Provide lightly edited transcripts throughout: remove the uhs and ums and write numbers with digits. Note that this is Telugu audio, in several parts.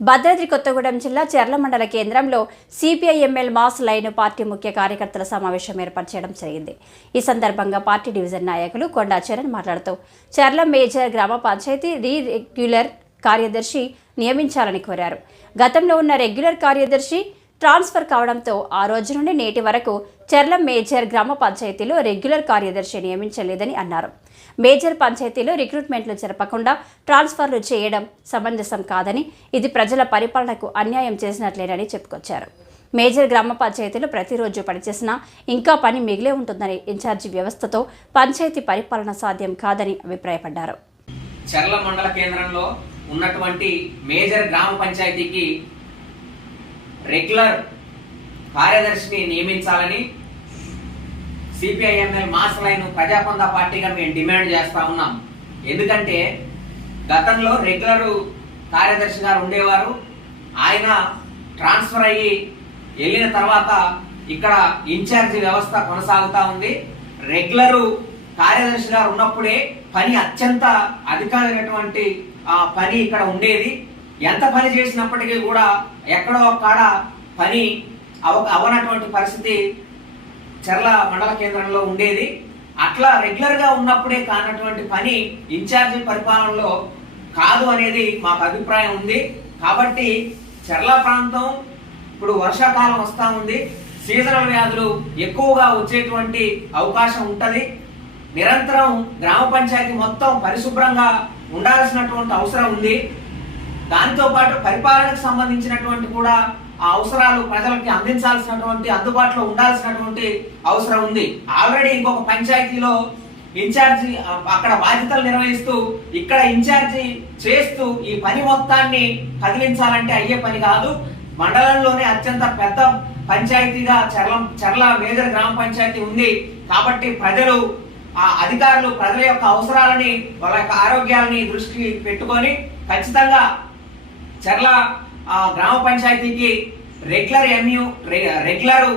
భద్రాద్రి కొత్తగూడెం జిల్లా చెర్ల మండల కేంద్రంలో సిపిఐ-ఎంఎల్ మాస్ లైన్ పార్టీ ముఖ్య కార్యకర్తల సమావేశం ఏర్పాటు చేయడం జరిగింది. ఈ సందర్భంగా పార్టీ డివిజన్ నాయకులు కొండా చరణ్ మాట్లాడుతూ చెర్ల మేజర్ గ్రామ పంచాయతీ రెగ్యులర్ కార్యదర్శి నియమించాలని కోరారు. గతంలో ఉన్న రెగ్యులర్ కార్యదర్శి ట్రాన్స్ఫర్ కావడంతో ఆ రోజు నుండి నేటి వరకు చెర్ల మేజర్ గ్రామ పంచాయతీలో రెగ్యులర్ కార్యదర్శి నియమించలేదని అన్నారు. మేజర్ పంచాయతీలో రిక్రూట్మెంట్లు జరపకుండా ట్రాన్స్ఫర్లు చేయడం సమంజసం కాదని, ఇది ప్రజల పరిపాలనకు అన్యాయం చేసినట్లేనని చెప్పుకొచ్చారు. మేజర్ గ్రామ పంచాయతీలో ప్రతిరోజు పనిచేసినా ఇంకా పని మిగిలే ఉంటుందని, ఇన్ఛార్జి వ్యవస్థతో పంచాయతీ పరిపాలన సాధ్యం కాదని అభిప్రాయపడ్డారు. చెర్ల మండల కేంద్రంలో ఉన్నటువంటి మేజర్ గ్రామ పంచాయతీకి రెగ్యులర్ కార్యదర్శిని నియమించాలని సిపిఐ-ఎంఎల్ మాస్ లైన్ ప్రజాపంద పార్టీగా మేము డిమాండ్ చేస్తా ఉన్నాం. ఎందుకంటే గతంలో రెగ్యులర్ కార్యదర్శి గారు ఉండేవారు. ఆయన ట్రాన్స్ఫర్ అయ్యి వెళ్ళిన తర్వాత ఇక్కడ ఇన్ఛార్జి వ్యవస్థ కొనసాగుతా ఉంది. రెగ్యులర్ కార్యదర్శి గారు ఉన్నప్పుడే పని అత్యంత అధికమైనటువంటి పని ఇక్కడ ఉండేది. ఎంత పని చేసినప్పటికీ కూడా ఎక్కడో ఒక్కడ పని అవనటువంటి పరిస్థితి చెర్ల మండల కేంద్రంలో ఉండేది. అట్లా రెగ్యులర్ గా ఉన్నప్పుడే కానటువంటి పని ఇన్ఛార్జి పరిపాలనలో కాదు అనేది మాకు అభిప్రాయం ఉంది. కాబట్టి చెర్ల ప్రాంతం ఇప్పుడు వర్షాకాలం వస్తా ఉంది. సీజనల్ వ్యాధులు ఎక్కువగా వచ్చేటువంటి అవకాశం ఉంటది. నిరంతరం గ్రామ పంచాయతీ మొత్తం పరిశుభ్రంగా ఉండాల్సినటువంటి అవసరం ఉంది. దాంతో పాటు పరిపాలనకు సంబంధించినటువంటి కూడా ఆ అవసరాలు ప్రజలకి అందించాల్సినటువంటి, అందుబాటులో ఉండాల్సినటువంటి అవసరం ఉంది. ఆల్రెడీ ఇంకొక పంచాయతీలో ఇన్ఛార్జి అక్కడ బాధ్యతలు నిర్వహిస్తూ ఇక్కడ ఇన్ఛార్జి చేస్తూ ఈ పని మొత్తాన్ని కదిలించాలంటే అయ్యే పని కాదు. మండలంలోనే అత్యంత పెద్ద పంచాయతీగా చెర్ల మేజర్ గ్రామ పంచాయతీ ఉంది. కాబట్టి ప్రజలు, ఆ అధికారులు ప్రజల యొక్క అవసరాలని, వాళ్ళ యొక్క ఆరోగ్యాలని దృష్టి పెట్టుకొని ఖచ్చితంగా చెర్ల గ్రామ పంచాయతీకి రెగ్యులర్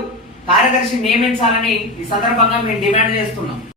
కార్యదర్శి నియమించాలని ఈ సందర్భంగా మేము డిమాండ్ చేస్తున్నాం.